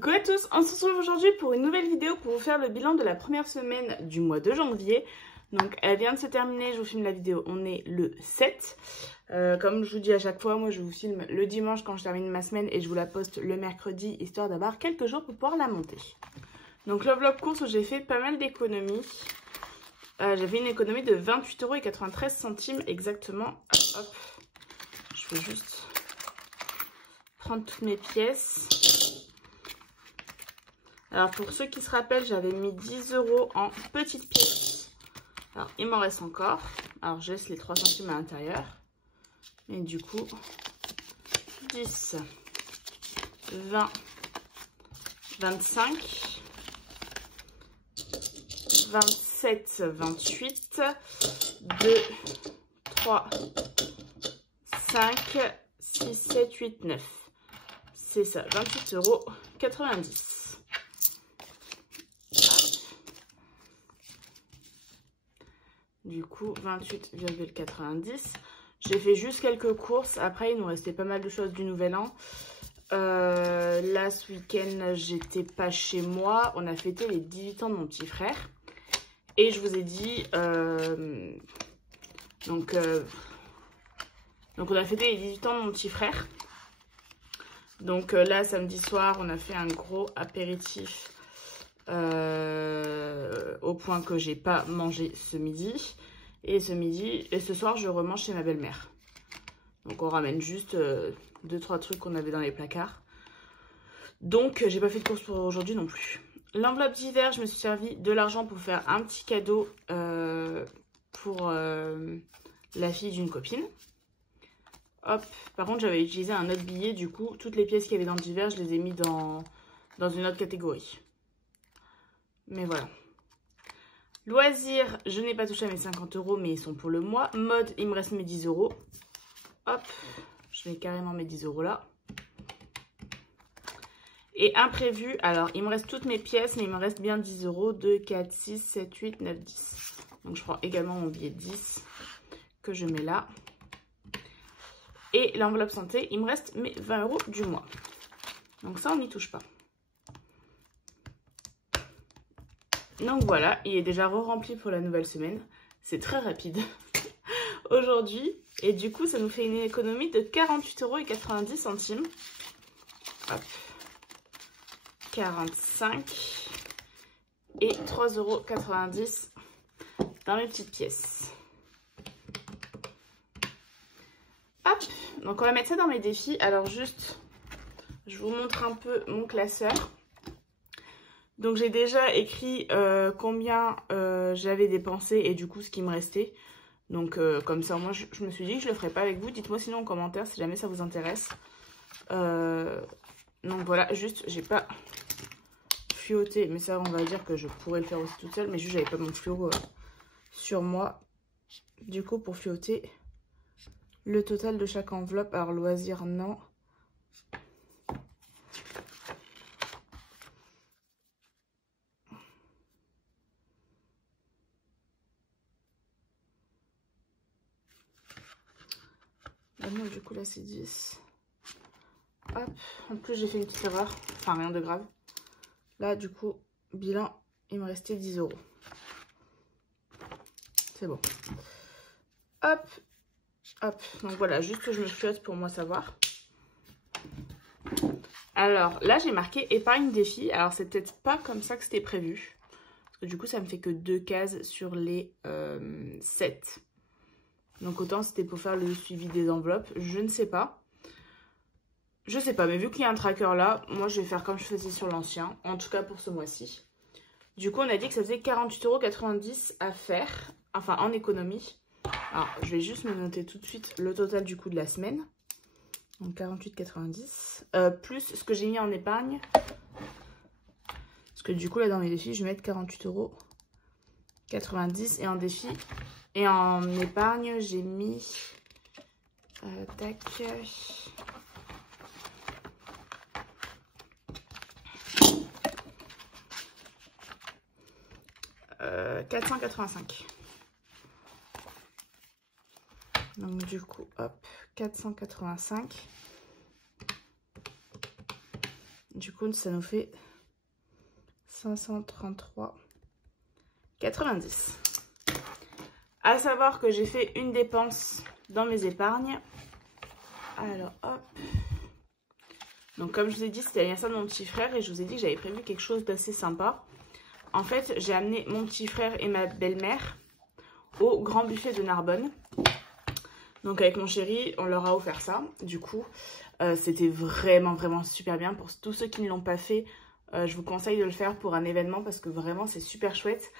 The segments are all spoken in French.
Coucou à tous, on se retrouve aujourd'hui pour une nouvelle vidéo pour vous faire le bilan de la première semaine du mois de janvier. Donc elle vient de se terminer, je vous filme la vidéo, on est le 7. Comme je vous dis à chaque fois, moi je vous filme le dimanche quand je termine ma semaine et je vous la poste le mercredi, histoire d'avoir quelques jours pour pouvoir la monter. Donc l'enveloppe course où j'ai fait pas mal d'économies. J'ai fait une économie de 28,93 € exactement. Hop, je vais juste prendre toutes mes pièces. Alors pour ceux qui se rappellent, j'avais mis 10 € en petites pièces. Alors il m'en reste encore. Alors je laisse les 3 centimes à l'intérieur. Et du coup, 10, 20, 25, 27, 28, 2, 3, 5, 6, 7, 8, 9. C'est ça, 28,90 €. Du coup, 28,90 €. J'ai fait juste quelques courses. Après, il nous restait pas mal de choses du Nouvel An. Là, ce week-end, j'étais pas chez moi. On a fêté les 18 ans de mon petit frère. Et je vous ai dit... Donc, on a fêté les 18 ans de mon petit frère. Donc là, samedi soir, on a fait un gros apéritif. Au point que j'ai pas mangé ce midi. Et ce soir, je remange chez ma belle-mère. Donc on ramène juste 2-3 trucs qu'on avait dans les placards. Donc j'ai pas fait de course pour aujourd'hui non plus. L'enveloppe d'hiver, je me suis servi de l'argent pour faire un petit cadeau pour la fille d'une copine. Hop, par contre j'avais utilisé un autre billet, du coup toutes les pièces qu'il y avait dans le d'hiver, je les ai mis dans une autre catégorie. Mais voilà. Loisirs, je n'ai pas touché à mes 50 €, mais ils sont pour le mois. Mode, il me reste mes 10 €. Hop, je mets carrément mes 10 € là. Et imprévu, alors il me reste toutes mes pièces, mais il me reste bien 10 €. 2, 4, 6, 7, 8, 9, 10. Donc je prends également mon billet de 10 que je mets là. Et l'enveloppe santé, il me reste mes 20 € du mois. Donc ça, on n'y touche pas. Donc voilà, il est déjà re-rempli pour la nouvelle semaine. C'est très rapide aujourd'hui. Et du coup, ça nous fait une économie de 48,90 €. Hop. 45 et 3,90 € dans mes petites pièces. Hop, donc on va mettre ça dans mes défis. Alors juste, je vous montre un peu mon classeur. Donc j'ai déjà écrit combien j'avais dépensé et du coup ce qui me restait. Donc comme ça, moi je me suis dit que je le ferai pas avec vous. Dites-moi sinon en commentaire si jamais ça vous intéresse. Donc voilà, juste j'ai pas fioté. Mais ça, on va dire que je pourrais le faire aussi toute seule. Mais juste j'avais pas mon fluo sur moi. Du coup pour fioter le total de chaque enveloppe. Alors loisir non. Non, du coup là c'est 10. Hop, en plus j'ai fait une petite erreur, enfin rien de grave. Là du coup, bilan, il me restait 10 €. C'est bon. Hop, hop, donc voilà, juste que je me fiote pour moi savoir. Alors là j'ai marqué épargne défi, alors c'est peut-être pas comme ça que c'était prévu. Parce que du coup ça me fait que 2 cases sur les 7. Donc autant c'était pour faire le suivi des enveloppes, je ne sais pas. Je sais pas, mais vu qu'il y a un tracker là, moi je vais faire comme je faisais sur l'ancien, en tout cas pour ce mois-ci. Du coup on a dit que ça faisait 48,90 € à faire, enfin en économie. Alors je vais juste me noter tout de suite le total du coup de la semaine. Donc 48,90 € plus ce que j'ai mis en épargne. Parce que du coup là dans mes défis je vais mettre 48,90 € et en défi. Et en épargne, j'ai mis... tac... 485. Donc du coup, hop, 485. Du coup, ça nous fait 533,90. À savoir que j'ai fait une dépense dans mes épargnes. Alors, hop. Donc, comme je vous ai dit, c'était l'anniversaire de mon petit frère et je vous ai dit que j'avais prévu quelque chose d'assez sympa. En fait, j'ai amené mon petit frère et ma belle-mère au Grand Buffet de Narbonne. Donc, avec mon chéri, on leur a offert ça. Du coup, c'était vraiment super bien. Pour tous ceux qui ne l'ont pas fait, je vous conseille de le faire pour un événement parce que vraiment, c'est super chouette.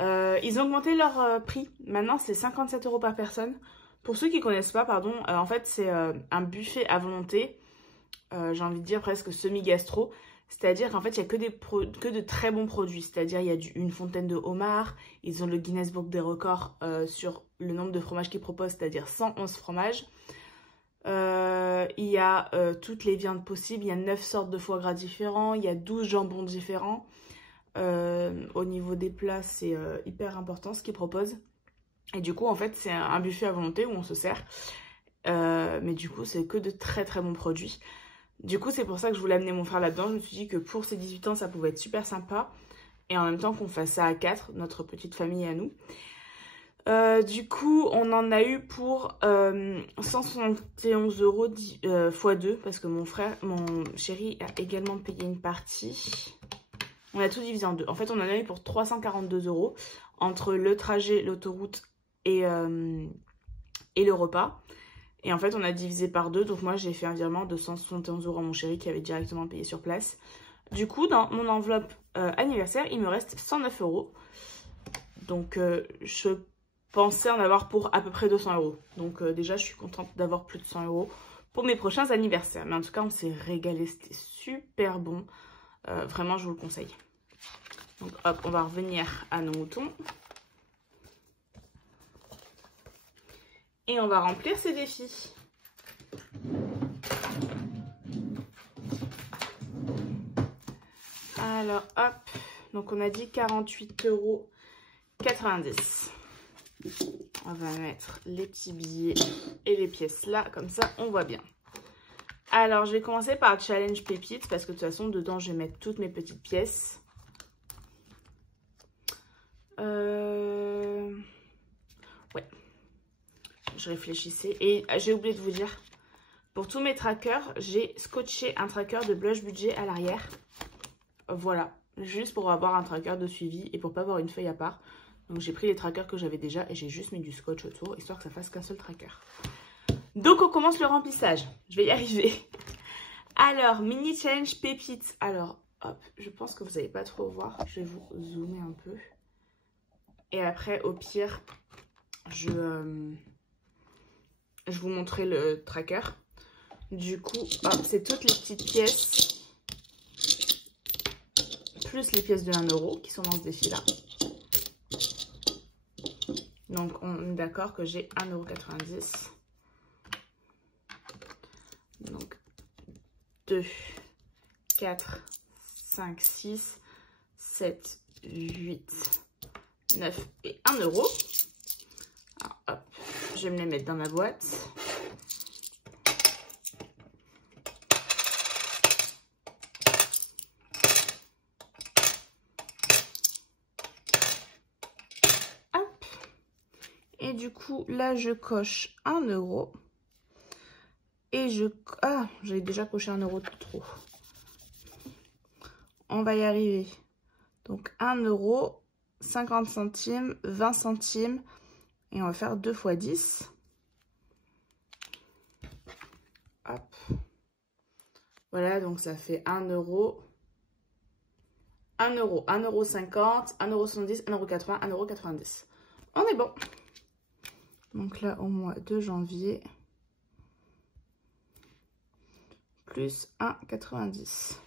Ils ont augmenté leur prix. Maintenant, c'est 57 € par personne. Pour ceux qui ne connaissent pas, pardon, en fait, c'est un buffet à volonté. J'ai envie de dire presque semi-gastro. C'est-à-dire qu'en fait, il n'y a que de très bons produits. C'est-à-dire il y a une fontaine de homard. Ils ont le Guinness Book des records sur le nombre de fromages qu'ils proposent, c'est-à-dire 111 fromages. Il y a toutes les viandes possibles. Il y a 9 sortes de foie gras différents. Il y a 12 jambons différents. Au niveau des plats, c'est hyper important ce qu'ils proposent. Et du coup, en fait, c'est un buffet à volonté où on se sert. Mais du coup, c'est que de très bons produits. Du coup, c'est pour ça que je voulais amener mon frère là-dedans. Je me suis dit que pour ses 18 ans, ça pouvait être super sympa. Et en même temps qu'on fasse ça à 4, notre petite famille à nous. Du coup, on en a eu pour 171 € x 2. Parce que mon chéri a également payé une partie. On a tout divisé en deux. En fait, on en a eu pour 342 € entre le trajet, l'autoroute et le repas. Et en fait, on a divisé par 2. Donc moi, j'ai fait un virement de 171 € à mon chéri qui avait directement payé sur place. Du coup, dans mon enveloppe anniversaire, il me reste 109 €. Donc, je pensais en avoir pour à peu près 200 €. Donc déjà, je suis contente d'avoir plus de 100 € pour mes prochains anniversaires. Mais en tout cas, on s'est régalé. C'était super bon. Vraiment, je vous le conseille. Donc, hop, on va revenir à nos moutons. Et on va remplir ces défis. Alors, hop. Donc, on a dit 48,90 €. On va mettre les petits billets et les pièces là. Comme ça, on voit bien. Alors, je vais commencer par le challenge pépite. Parce que de toute façon, dedans, je vais mettre toutes mes petites pièces. Ouais. Je réfléchissais. Et j'ai oublié de vous dire, pour tous mes trackers, j'ai scotché un tracker de blush budget à l'arrière. Voilà. Juste pour avoir un tracker de suivi et pour pas avoir une feuille à part. Donc j'ai pris les trackers que j'avais déjà et j'ai juste mis du scotch autour, histoire que ça fasse qu'un seul tracker. Donc on commence le remplissage. Je vais y arriver. Alors, mini challenge pépite. Alors, hop, je pense que vous n'allez pas trop voir. Je vais vous zoomer un peu. Et après, au pire, je vous montrerai le tracker. Du coup, c'est toutes les petites pièces, plus les pièces de 1 € qui sont dans ce défi-là. Donc, on est d'accord que j'ai 1,90 €. Donc, 2, 4, 5, 6, 7, 8, 9 et 1 €. Alors, hop, je vais me les mettre dans ma boîte. Hop. Et du coup, là, je coche 1 €. Et j'avais déjà coché 1 € de trop. On va y arriver. Donc 1 €, 50 centimes, 20 centimes. Et on va faire 2 x 10. Hop. Voilà, donc ça fait 1 €. 1 €, 1,50 €, 1,70 €, 1,80 €, 1,90 €. On est bon. Donc là, au mois de janvier, plus 1,90 €.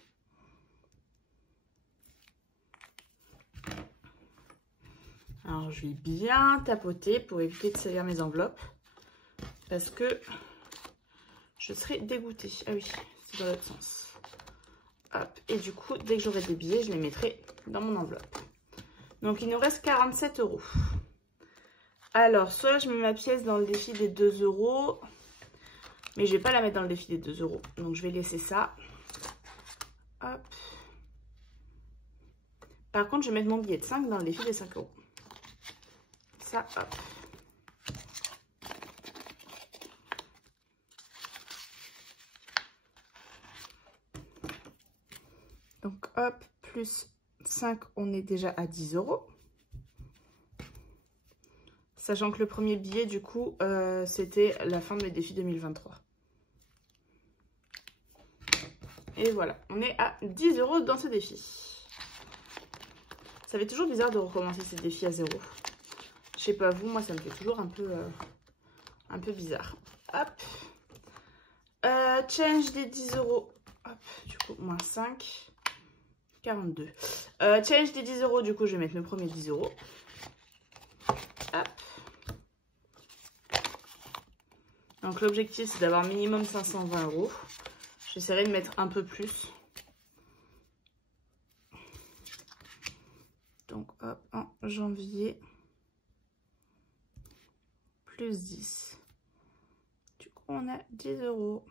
Alors, je vais bien tapoter pour éviter de salir mes enveloppes. Parce que je serai dégoûtée. Ah oui, c'est dans l'autre sens. Hop. Et du coup, dès que j'aurai des billets, je les mettrai dans mon enveloppe. Donc, il nous reste 47 €. Alors, soit je mets ma pièce dans le défi des 2 €. Mais je ne vais pas la mettre dans le défi des 2 €. Donc, je vais laisser ça. Hop. Par contre, je vais mettre mon billet de 5 dans le défi des 5 €. Ça, hop. Donc, hop, plus 5, on est déjà à 10 €. Sachant que le premier billet, du coup, c'était la fin de mes défis 2023. Et voilà, on est à 10 € dans ce défi. Ça fait toujours bizarre de recommencer ces défis à 0. Je sais pas vous, moi ça me fait toujours un peu bizarre. Hop. Change des 10 €. Hop, du coup, moins 5. 42. Change des 10 €, du coup, je vais mettre le premier 10 €. Hop. Donc l'objectif, c'est d'avoir minimum 520 €. J'essaierai de mettre un peu plus. Donc, hop, en janvier, plus 10. Du coup, on a 10 €.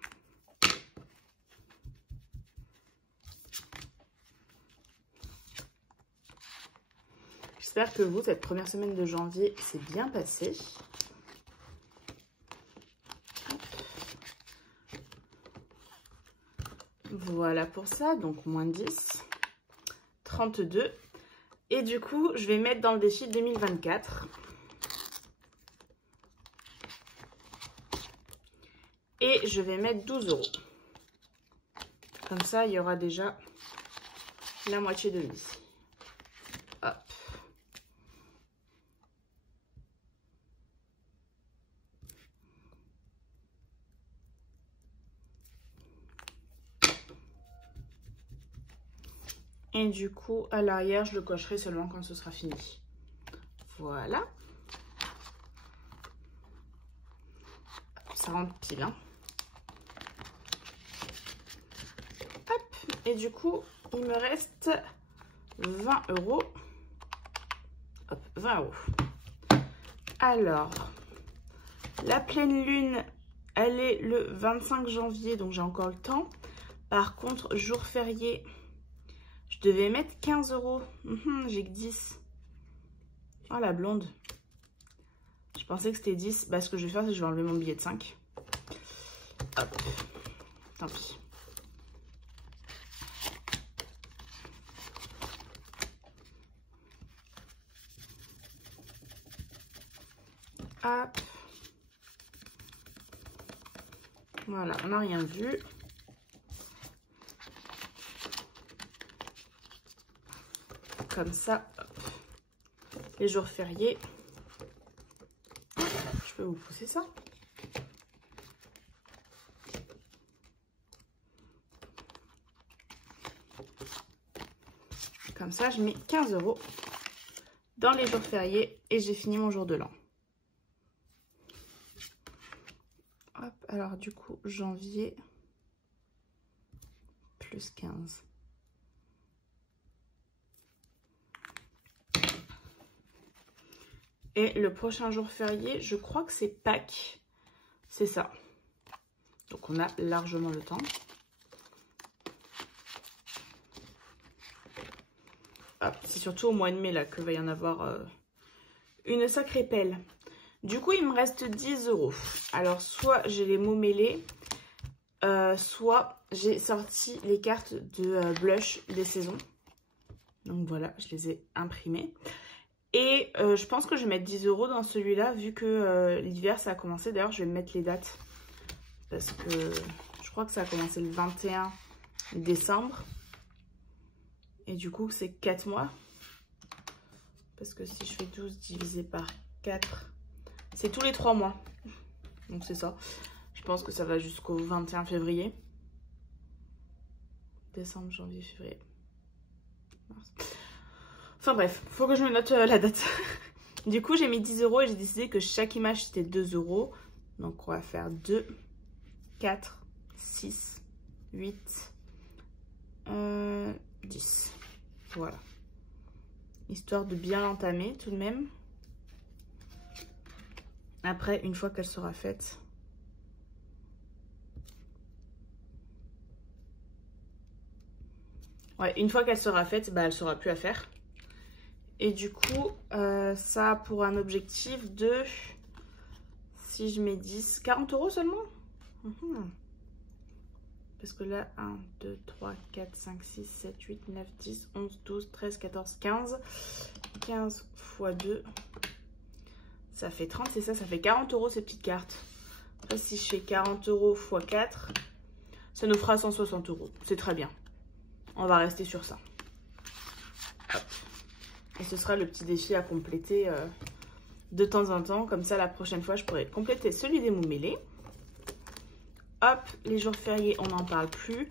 J'espère que vous, cette première semaine de janvier, s'est bien passée. Voilà pour ça, donc moins 10, 32. Et du coup, je vais mettre dans le défi 2024. Et je vais mettre 12 €. Comme ça, il y aura déjà la moitié de mise. Hop. Et du coup, à l'arrière, je le cocherai seulement quand ce sera fini. Voilà. Ça rentre pile, hein. Hop. Et du coup, il me reste 20 €. Hop, 20 €. Alors, la pleine lune, elle est le 25 janvier, donc j'ai encore le temps. Par contre, jour férié, je devais mettre 15 €. J'ai que 10. Oh, la blonde. Je pensais que c'était 10. Bah, ce que je vais faire, c'est que je vais enlever mon billet de 5. Hop. Tant pis. Hop. Voilà, on n'a rien vu. Comme ça, hop. Les jours fériés. Je peux vous pousser ça. Comme ça, je mets 15 € dans les jours fériés et j'ai fini mon jour de l'an. Hop, alors du coup, janvier, plus 15. Et le prochain jour férié, je crois que c'est Pâques. C'est ça. Donc, on a largement le temps. C'est surtout au mois de mai là que va y en avoir une sacrée pelle. Du coup, il me reste 10 €. Alors, soit j'ai les mots mêlés, soit j'ai sorti les cartes de blush des saisons. Donc voilà, je les ai imprimées. Et je pense que je vais mettre 10 € dans celui-là, vu que l'hiver, ça a commencé. D'ailleurs, je vais mettre les dates. Parce que je crois que ça a commencé le 21 décembre. Et du coup, c'est 4 mois. Parce que si je fais 12 divisé par 4, c'est tous les 3 mois. Donc c'est ça. Je pense que ça va jusqu'au 21 février. Décembre, janvier, février. Mars. Enfin bref, faut que je me note la date. Du coup, j'ai mis 10 € et j'ai décidé que chaque image c'était 2 €. Donc on va faire 2, 4, 6, 8, 10. Voilà. Histoire de bien l'entamer tout de même. Après, une fois qu'elle sera faite, Ouais, une fois qu'elle sera faite, bah, elle sera plus à faire. Et du coup, ça a pour un objectif de, si je mets 10, 40 € seulement. Parce que là, 1, 2, 3, 4, 5, 6, 7, 8, 9, 10, 11, 12, 13, 14, 15. 15 x 2, ça fait 30, c'est ça, ça fait 40 € ces petites cartes. Après, si je fais 40 € x 4, ça nous fera 160 €. C'est très bien. On va rester sur ça. Hop. Et ce sera le petit défi à compléter de temps en temps. Comme ça, la prochaine fois, je pourrai compléter celui des mous mêlés. Hop, les jours fériés, on n'en parle plus.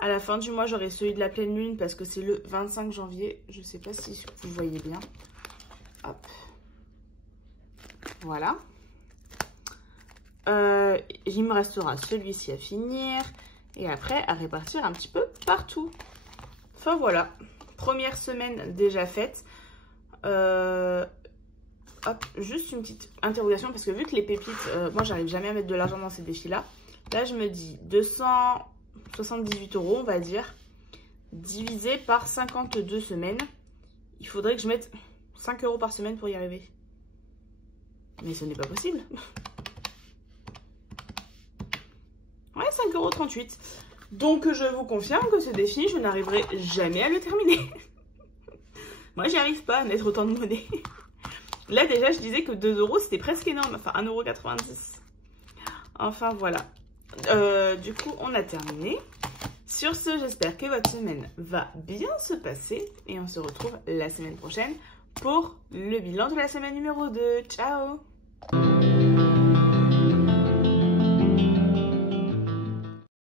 À la fin du mois, j'aurai celui de la pleine lune parce que c'est le 25 janvier. Je ne sais pas si vous voyez bien. Hop. Voilà. Il me restera celui-ci à finir. Et après, à répartir un petit peu partout. Enfin, voilà. Première semaine déjà faite. Hop, juste une petite interrogation. Parce que vu que les pépites, moi, j'arrive jamais à mettre de l'argent dans ces défis-là. Là, je me dis 278 €, on va dire, divisé par 52 semaines. Il faudrait que je mette 5 € par semaine pour y arriver. Mais ce n'est pas possible. Ouais, 5,38 €. Donc, je vous confirme que ce défi, je n'arriverai jamais à le terminer. Moi, j'y arrive pas à mettre autant de monnaie. Là, déjà, je disais que 2 €, c'était presque énorme. Enfin, 1,90 €. Enfin, voilà. Du coup, on a terminé. Sur ce, j'espère que votre semaine va bien se passer. Et on se retrouve la semaine prochaine pour le bilan de la semaine numéro 2. Ciao!